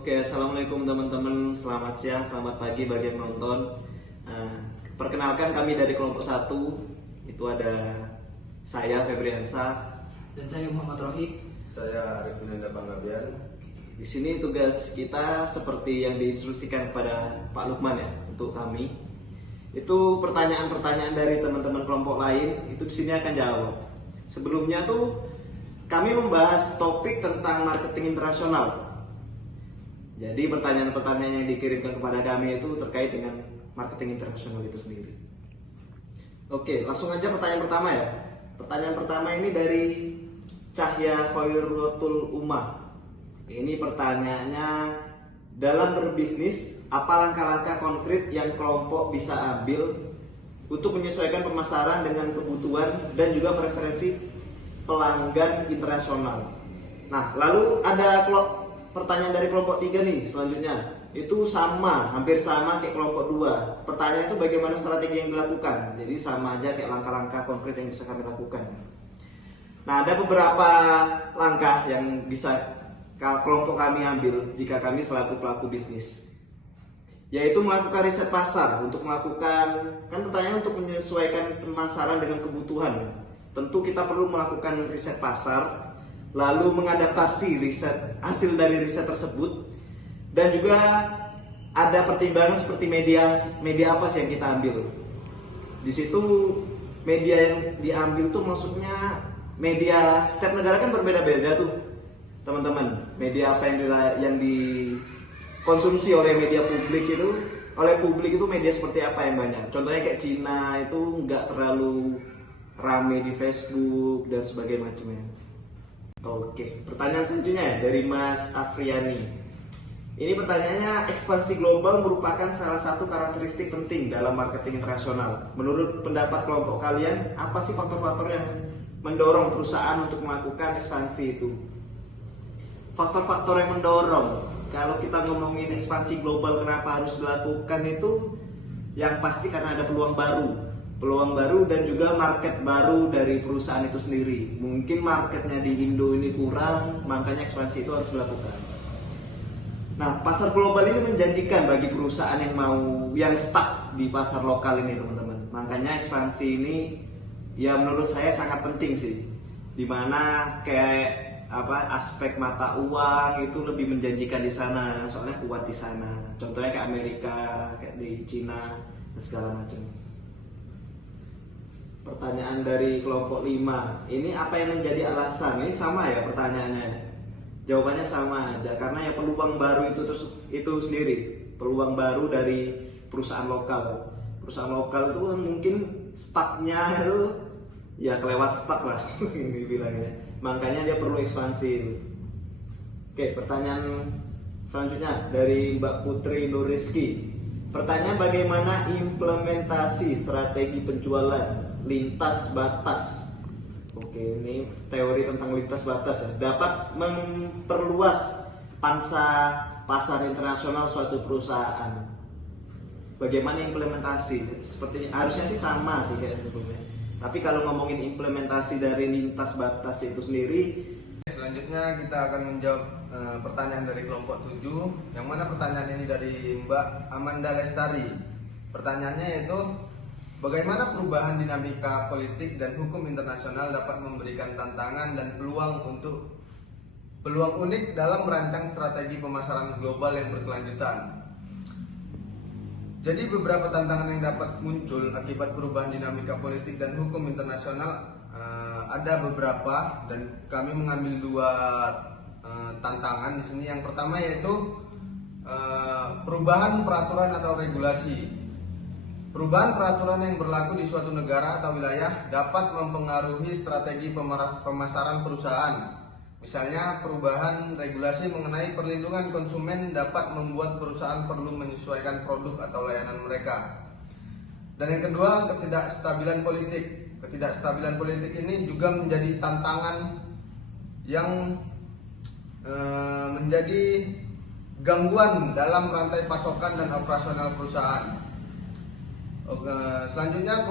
Oke, assalamualaikum teman-teman. Selamat siang, selamat pagi bagi yang menonton. Perkenalkan kami dari kelompok 1. Itu ada saya Febriansa Dan saya Muhammad Rohid. Saya Arif Binanda Panggabean. Di sini tugas kita seperti yang diinstruksikan kepada Pak Lukman ya untuk kami. Itu pertanyaan-pertanyaan dari teman-teman kelompok lain itu di sini akan jawab. Sebelumnya tuh kami membahas topik tentang marketing internasional. Jadi pertanyaan-pertanyaan yang dikirimkan kepada kami itu terkait dengan marketing internasional itu sendiri. Oke, langsung aja pertanyaan pertama ya. Pertanyaan pertama ini dari Cahya Khairatul Umah. Ini pertanyaannya, dalam berbisnis, apa langkah-langkah konkret yang kelompok bisa ambil untuk menyesuaikan pemasaran dengan kebutuhan dan juga preferensi pelanggan internasional? Nah, lalu ada pertanyaan dari kelompok 3 nih selanjutnya. Itu sama, hampir sama kayak kelompok 2. Pertanyaan itu bagaimana strategi yang dilakukan. Jadi sama aja kayak langkah-langkah konkret yang bisa kami lakukan. Nah, ada beberapa langkah yang bisa kelompok kami ambil jika kami selaku pelaku bisnis, yaitu melakukan riset pasar. Untuk melakukan, kan pertanyaan untuk menyesuaikan pemasaran dengan kebutuhan. Tentu kita perlu melakukan riset pasar, lalu mengadaptasi hasil dari riset tersebut, dan juga ada pertimbangan seperti media apa sih yang kita ambil. Di situ media yang diambil tuh maksudnya media setiap negara kan berbeda-beda tuh teman-teman. Media apa yang dikonsumsi oleh publik itu media seperti apa yang banyak. Contohnya kayak Cina itu nggak terlalu rame di Facebook dan sebagainya macamnya. Oke, pertanyaan selanjutnya ya, dari Mas Afriani. Ini pertanyaannya, ekspansi global merupakan salah satu karakteristik penting dalam marketing internasional. Menurut pendapat kelompok kalian, apa sih faktor-faktor yang mendorong perusahaan untuk melakukan ekspansi itu? Faktor-faktor yang mendorong, kalau kita ngomongin ekspansi global kenapa harus dilakukan itu, yang pasti karena ada peluang baru dan juga market baru dari perusahaan itu sendiri. Mungkin marketnya di Indo ini kurang, makanya ekspansi itu harus dilakukan. Nah, pasar global ini menjanjikan bagi perusahaan yang stuck di pasar lokal ini, teman-teman. Makanya ekspansi ini ya menurut saya sangat penting sih. Dimana kayak aspek mata uang itu lebih menjanjikan di sana, soalnya kuat di sana. Contohnya kayak Amerika, kayak di Cina dan segala macam. Pertanyaan dari kelompok 5. Ini apa yang menjadi alasan? Ini sama ya pertanyaannya. Jawabannya sama aja, karena ya peluang baru itu sendiri. Peluang baru dari perusahaan lokal. Perusahaan lokal itu mungkin stucknya itu ya kelewat stuck lah ini bilangnya. Makanya dia perlu ekspansi. Oke, pertanyaan selanjutnya dari Mbak Putri Nuriski. Pertanyaan, bagaimana implementasi strategi penjualan lintas batas? Oke, ini teori tentang lintas batas ya. Dapat memperluas pangsa pasar internasional suatu perusahaan. Bagaimana implementasi? Sepertinya harusnya sih sama sih kayak sebelumnya. Tapi kalau ngomongin implementasi dari lintas batas itu sendiri, Selanjutnya kita akan menjawab pertanyaan dari kelompok 7, yang mana pertanyaan ini dari Mbak Amanda Lestari. Pertanyaannya yaitu, bagaimana perubahan dinamika politik dan hukum internasional dapat memberikan tantangan dan peluang unik dalam merancang strategi pemasaran global yang berkelanjutan. Jadi beberapa tantangan yang dapat muncul akibat perubahan dinamika politik dan hukum internasional ada beberapa, dan kami mengambil 2 tantangan di sini. Yang pertama yaitu perubahan peraturan atau regulasi. Perubahan peraturan yang berlaku di suatu negara atau wilayah dapat mempengaruhi strategi pemasaran perusahaan. Misalnya, perubahan regulasi mengenai perlindungan konsumen dapat membuat perusahaan perlu menyesuaikan produk atau layanan mereka. Dan yang kedua, ketidakstabilan politik. Ketidakstabilan politik ini juga menjadi tantangan yang menjadi gangguan dalam rantai pasokan dan operasional perusahaan. Selanjutnya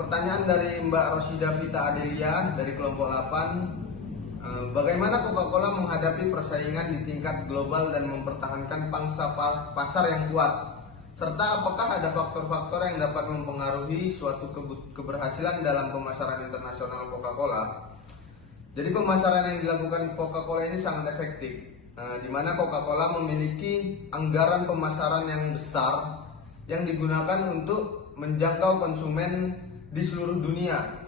pertanyaan dari Mbak Rosida Vita Adelia dari kelompok 8. Bagaimana Coca-Cola menghadapi persaingan di tingkat global dan mempertahankan pangsa pasar yang kuat? Serta apakah ada faktor-faktor yang dapat mempengaruhi suatu keberhasilan dalam pemasaran internasional Coca-Cola? Jadi pemasaran yang dilakukan Coca-Cola ini sangat efektif, di mana Coca-Cola memiliki anggaran pemasaran yang besar yang digunakan untuk menjangkau konsumen di seluruh dunia.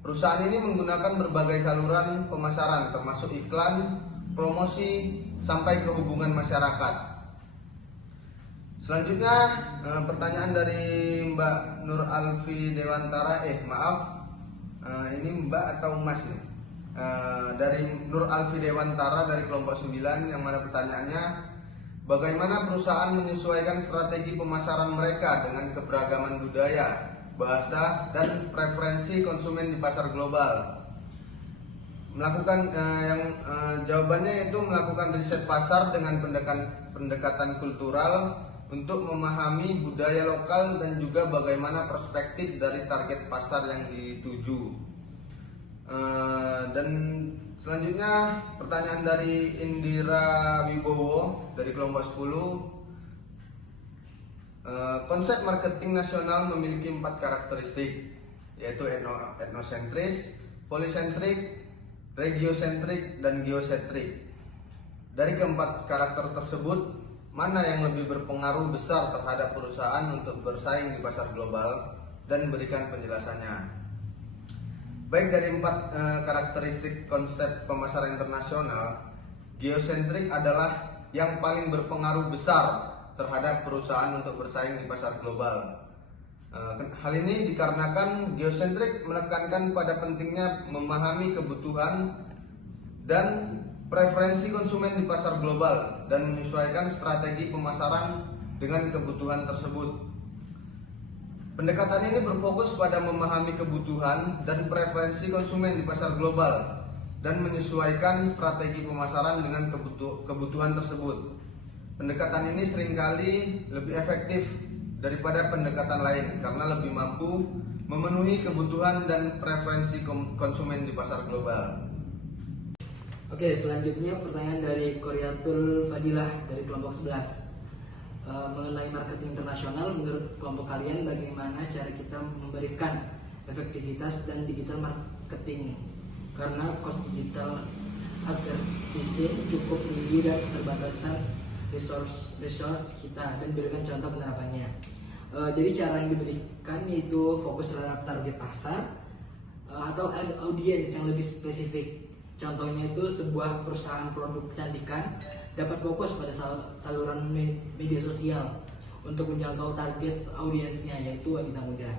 Perusahaan ini menggunakan berbagai saluran pemasaran termasuk iklan, promosi, sampai ke hubungan masyarakat. Selanjutnya pertanyaan dari Mbak Nur Alfi Dewantara, ini Mbak atau Mas nih? Dari Nur Alfi Dewantara dari kelompok 9, yang mana pertanyaannya, bagaimana perusahaan menyesuaikan strategi pemasaran mereka dengan keberagaman budaya, bahasa, dan preferensi konsumen di pasar global? Jawabannya itu melakukan riset pasar dengan pendekatan kultural untuk memahami budaya lokal dan juga bagaimana perspektif dari target pasar yang dituju. Dan selanjutnya pertanyaan dari Indira Wibowo dari kelompok 10. Konsep marketing nasional memiliki 4 karakteristik, yaitu etnosentris, polisentrik, regiosentrik, dan geosentrik. Dari keempat karakter tersebut, mana yang lebih berpengaruh besar terhadap perusahaan untuk bersaing di pasar global, dan berikan penjelasannya. Baik, dari 4 karakteristik konsep pemasaran internasional, geosentrik adalah yang paling berpengaruh besar terhadap perusahaan untuk bersaing di pasar global. Hal ini dikarenakan geosentrik menekankan pada pentingnya memahami kebutuhan dan preferensi konsumen di pasar global dan menyesuaikan strategi pemasaran dengan kebutuhan tersebut. Pendekatan ini berfokus pada memahami kebutuhan dan preferensi konsumen di pasar global dan menyesuaikan strategi pemasaran dengan kebutuhan tersebut. Pendekatan ini seringkali lebih efektif daripada pendekatan lain karena lebih mampu memenuhi kebutuhan dan preferensi konsumen di pasar global. Oke, selanjutnya pertanyaan dari Koryatul Fadilah dari kelompok 11. Mengenai marketing internasional, menurut kelompok kalian bagaimana cara kita memberikan efektivitas dan digital marketing? Karena cost digital advertising cukup tinggi dan keterbatasan resource kita, dan berikan contoh penerapannya. Jadi cara yang diberikan yaitu fokus terhadap target pasar atau audiens yang lebih spesifik. Contohnya itu sebuah perusahaan produk kecantikan dapat fokus pada saluran media sosial untuk menjangkau target audiensnya, yaitu wanita muda.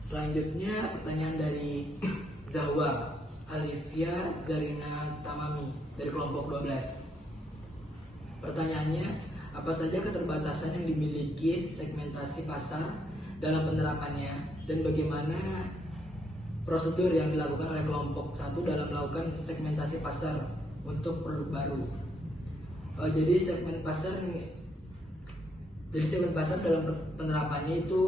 Selanjutnya pertanyaan dari Zahwa Alifia Zarina Tamami dari kelompok 12. Pertanyaannya, apa saja keterbatasan yang dimiliki segmentasi pasar dalam penerapannya, dan bagaimana prosedur yang dilakukan oleh kelompok 1 dalam melakukan segmentasi pasar untuk produk baru? Jadi segmen pasar dalam penerapannya itu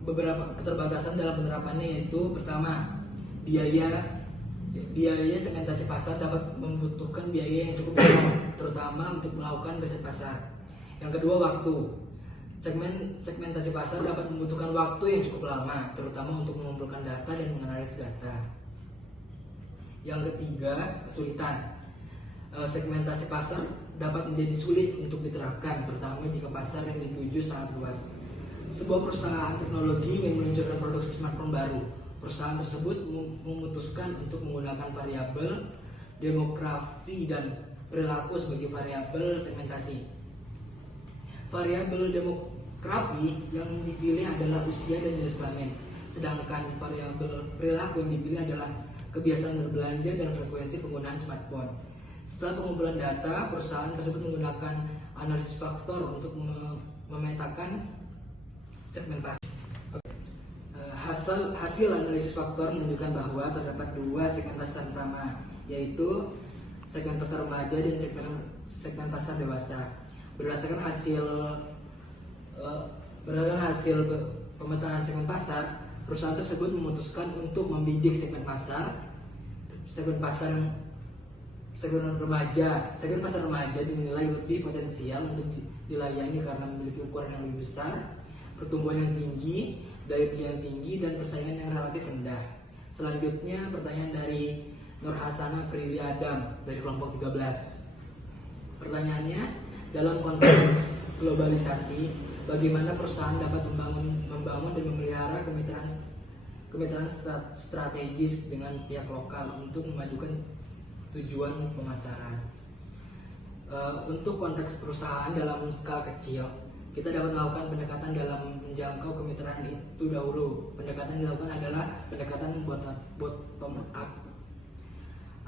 beberapa keterbatasan dalam penerapannya, yaitu pertama, biaya segmentasi pasar dapat membutuhkan biaya yang cukup besar, terutama untuk melakukan riset pasar. Yang kedua, waktu. Segmentasi pasar dapat membutuhkan waktu yang cukup lama, terutama untuk mengumpulkan data dan menganalisis data. Yang ketiga, kesulitan. Segmentasi pasar dapat menjadi sulit untuk diterapkan, terutama jika pasar yang dituju sangat luas. Sebuah perusahaan teknologi yang meluncurkan produk smartphone baru. Perusahaan tersebut memutuskan untuk menggunakan variabel demografi dan perilaku sebagai variabel segmentasi. Variabel demografi yang dipilih adalah usia dan jenis kelamin, sedangkan variabel perilaku yang dipilih adalah kebiasaan berbelanja dan frekuensi penggunaan smartphone. Setelah pengumpulan data, perusahaan tersebut menggunakan analisis faktor untuk memetakan segmen pasar. Hasil analisis faktor menunjukkan bahwa terdapat 2 segmen pasar utama, yaitu segmen pasar remaja dan segmen pasar dewasa. Berdasarkan hasil pemetaan segmen pasar, perusahaan tersebut memutuskan untuk membidik segmen pasar segmen pasar remaja dinilai lebih potensial untuk dilayani karena memiliki ukuran yang lebih besar, pertumbuhan yang tinggi, daya beli yang tinggi, dan persaingan yang relatif rendah. Selanjutnya pertanyaan dari Nur Hasana Prilly Adam dari kelompok 13. Pertanyaannya, dalam konteks globalisasi, bagaimana perusahaan dapat membangun dan memelihara kemitraan strategis dengan pihak lokal untuk memajukan tujuan pemasaran? Untuk konteks perusahaan dalam skala kecil, kita dapat melakukan pendekatan dalam menjangkau kemitraan itu dahulu. Pendekatan yang dilakukan adalah pendekatan bottom up.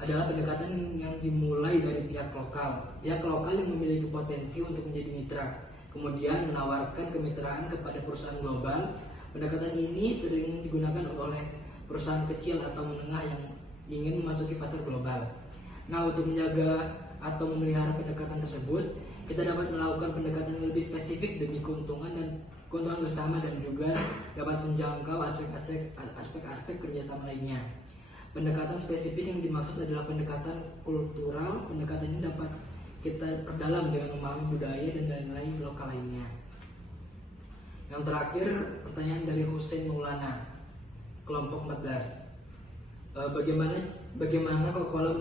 Adalah pendekatan yang dimulai dari pihak lokal yang memiliki potensi untuk menjadi mitra, kemudian menawarkan kemitraan kepada perusahaan global. Pendekatan ini sering digunakan oleh perusahaan kecil atau menengah yang ingin memasuki pasar global. Nah, untuk menjaga atau memelihara pendekatan tersebut, kita dapat melakukan pendekatan yang lebih spesifik demi keuntungan bersama, dan juga dapat menjangkau aspek-aspek kerjasama lainnya. Pendekatan spesifik yang dimaksud adalah pendekatan kultural. Pendekatan ini dapat kita perdalam dengan memahami budaya dan nilai-nilai lokal lainnya. Yang terakhir, pertanyaan dari Hussein Maulana, kelompok 14. Bagaimana Coca-Cola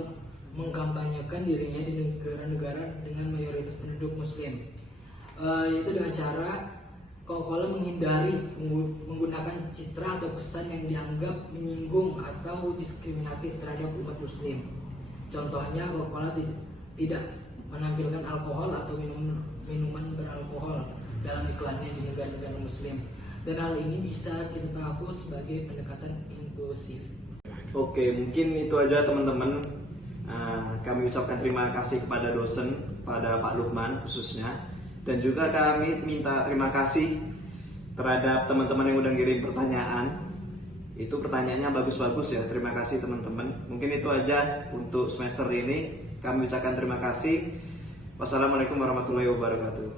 mengkampanyekan dirinya di negara-negara dengan mayoritas penduduk Muslim? Yaitu dengan cara Coca-Cola menghindari menggunakan citra atau pesan yang dianggap menyinggung atau diskriminatif terhadap umat Muslim. Contohnya, Coca-Cola tidak menampilkan alkohol atau minuman beralkohol dalam iklannya di negara-negara Muslim. Dan hal ini bisa kita tahu sebagai pendekatan inklusif. Oke, mungkin itu aja teman-teman. Kami ucapkan terima kasih kepada dosen, pada Pak Lukman khususnya, dan juga kami minta terima kasih terhadap teman-teman yang udah ngirim pertanyaan. Itu pertanyaannya bagus-bagus ya, terima kasih teman-teman. Mungkin itu aja untuk semester ini. Kami ucapkan terima kasih. Wassalamualaikum warahmatullahi wabarakatuh.